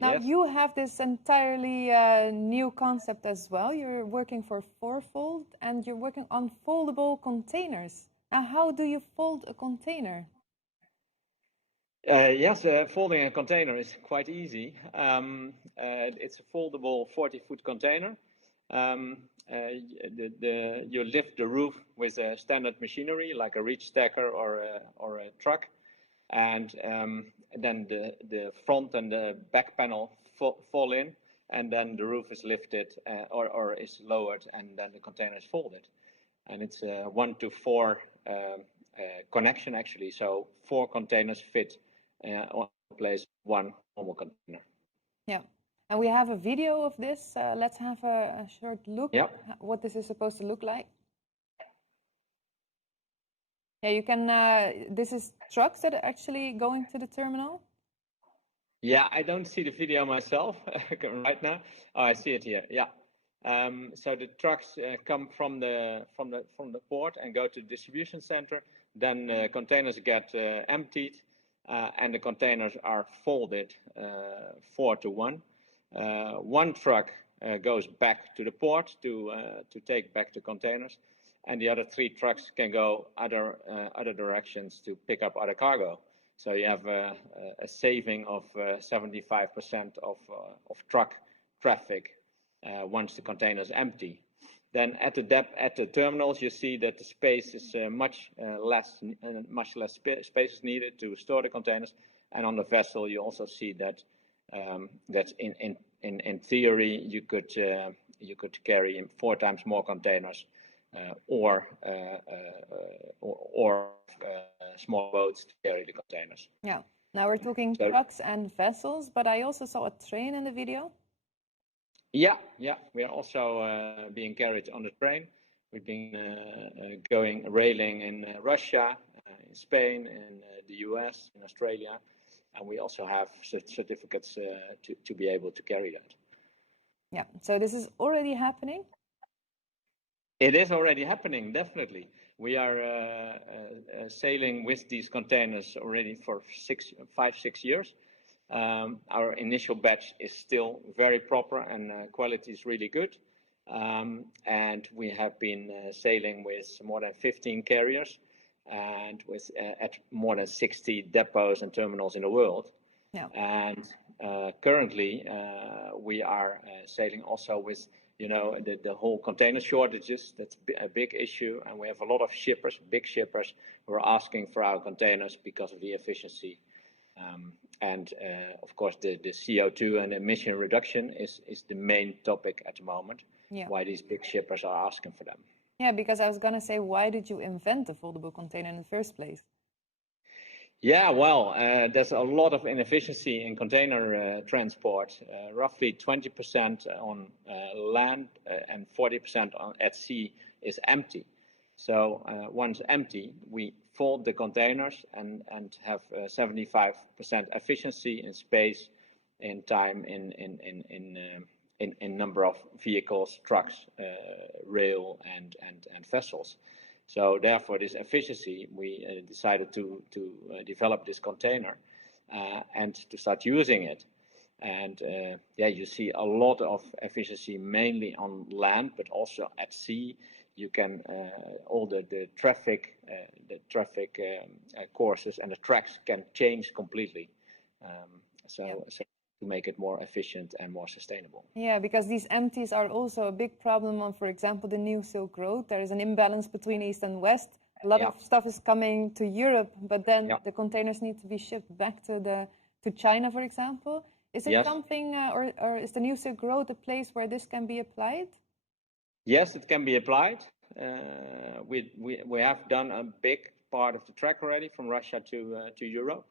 Now Yes. you have this entirely new concept as well. You're working for Fourfold and you're working on foldable containers. Now, how do you fold a container? Yes, folding a container is quite easy. It's a foldable 40-foot container. You lift the roof with a standard machinery like a reach stacker or a truck, and then the front and the back panel fall in, and then the roof is lifted or is lowered, and then the container is folded. And it's a 1-to-4 connection actually, so 4 containers fit on place one normal container. Yeah. And we have a video of this. Let's have a short look Yep. what this is supposed to look like. Yeah, you can, this is trucks that are actually going to the terminal. Yeah, I don't see the video myself right now. Oh, I see it here. Yeah. So the trucks come from the port and go to the distribution center. Then containers get emptied, and the containers are folded 4-to-1. One truck goes back to the port to take back the containers, and the other 3 trucks can go other directions to pick up other cargo. So you have a saving of 75% of truck traffic once the container is empty. Then at the terminals, you see that the space is much less space is needed to store the containers. And on the vessel, you also see that that in theory you could carry 4 times more containers, or small boats to carry the containers. Yeah. Now we're talking trucks and vessels, but I also saw a train in the video. Yeah, we are also being carried on the train. We've been going railing in Russia, in Spain, in the US, in Australia, and we also have certificates to be able to carry that. Yeah, so this is already happening? It is already happening, definitely. We are sailing with these containers already for 5-6 years. Our initial batch is still very proper and quality is really good. And we have been sailing with more than 15 carriers and with at more than 60 depots and terminals in the world. Yeah. And currently we are sailing also with the whole container shortages. That's a big issue, and we have a lot of shippers, big shippers, who are asking for our containers because of the efficiency. And of course, the CO2 and emission reduction is the main topic at the moment. Yeah. Why these big shippers are asking for them. Yeah, because I was going to say, why did you invent a foldable container in the first place? Yeah, well, there's a lot of inefficiency in container transport. Roughly 20% on land and 40% at sea is empty. So once empty, we fold the containers and have 75% efficiency in space, in time, in number of vehicles, trucks, rail, and vessels. So therefore, this efficiency, we decided to develop this container and to start using it. And yeah, you see a lot of efficiency mainly on land, but also at sea. You can all the traffic courses and the tracks can change completely. So to make it more efficient and more sustainable. Yeah, because these empties are also a big problem on, for example, the new Silk Road. There is an imbalance between East and West. A lot of stuff is coming to Europe, but then the containers need to be shipped back to China, for example. Is it something, or is the new Silk Road a place where this can be applied? Yes, it can be applied. We have done a big part of the track already from Russia to Europe.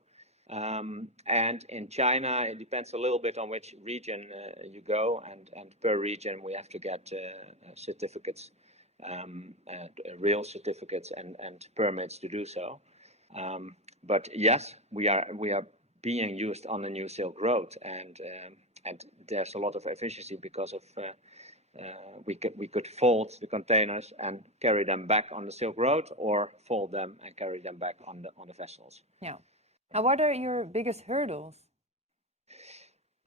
And in China, it depends a little bit on which region you go, and per region we have to get certificates, real certificates and permits to do so. But yes, we are being used on the new Silk Road, and there's a lot of efficiency because of we could fold the containers and carry them back on the Silk Road, or fold them and carry them back on the vessels. Yeah. Now, what are your biggest hurdles?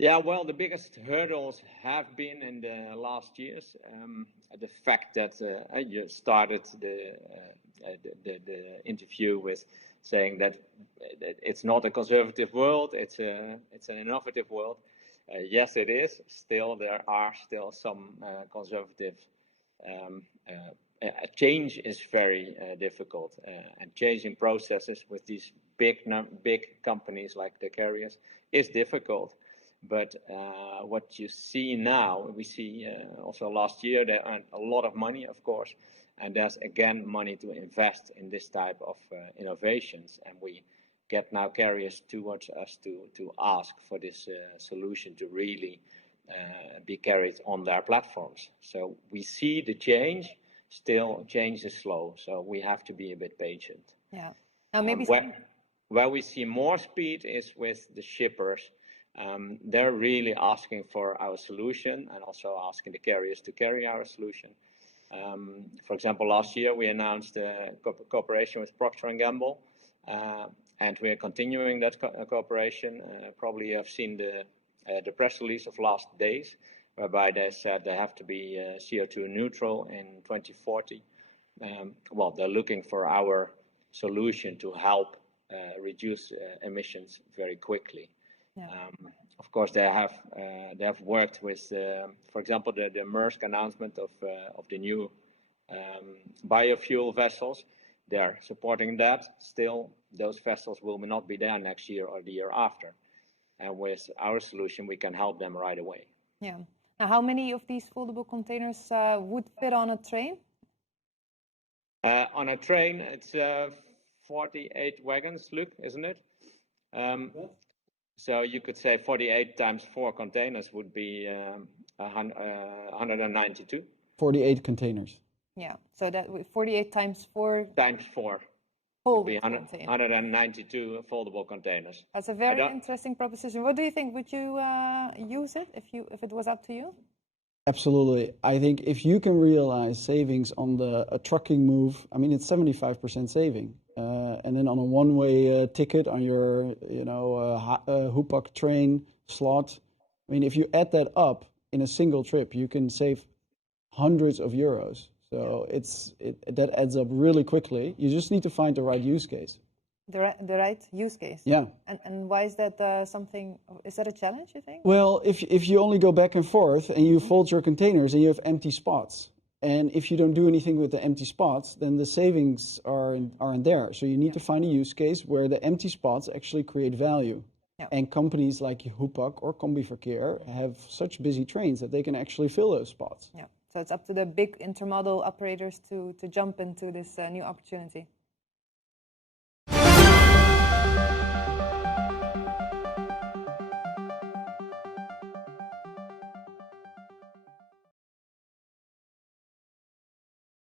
Yeah, well, the biggest hurdles have been in the last years the fact that you started the interview with saying that it's not a conservative world; it's an innovative world. Yes, it is. Still, there are still some conservative. Change is very difficult, and changing processes with these big companies like the carriers is difficult. But what you see now, we see also last year there earned a lot of money, of course, and there's again money to invest in this type of innovations, and we get now carriers towards us to ask for this solution to really be carried on their platforms. So we see the change. Still, change is slow, so we have to be a bit patient. Yeah. Now maybe where we see more speed is with the shippers. They're really asking for our solution and also asking the carriers to carry our solution. For example, last year we announced a cooperation with Procter & Gamble, and we are continuing that cooperation. Probably you have seen the press release of last days, whereby they said they have to be CO2 neutral in 2040. Well, they're looking for our solution to help reduce emissions very quickly. Yeah. Of course, they have worked with, for example, the Maersk announcement of the new biofuel vessels. They are supporting that. Still, those vessels will not be there next year or the year after. And with our solution, we can help them right away. Yeah. Now, how many of these foldable containers would fit on a train? On a train, it's 48 wagons, Luc, isn't it? So you could say 48 times 4 containers would be 192. 48 containers. Yeah, so that 48 times 4. Times 4. Would be 192 foldable containers. That's a very interesting proposition. What do you think? Would you use it if it was up to you? Absolutely. I think if you can realize savings on a trucking move, I mean, it's 75% saving. And then on a one-way ticket on your, Hoopak train slot, I mean, if you add that up in a single trip, you can save hundreds of euros. So that adds up really quickly. You just need to find the right use case. The right use case. Yeah. And why is that something? Is that a challenge, you think? Well, if you only go back and forth and you fold your containers and you have empty spots, and if you don't do anything with the empty spots, then the savings aren't there. So you need to find a use case where the empty spots actually create value. Yeah. And companies like Hoopak or Combiverkeer have such busy trains that they can actually fill those spots. Yeah. So it's up to the big intermodal operators to jump into this new opportunity.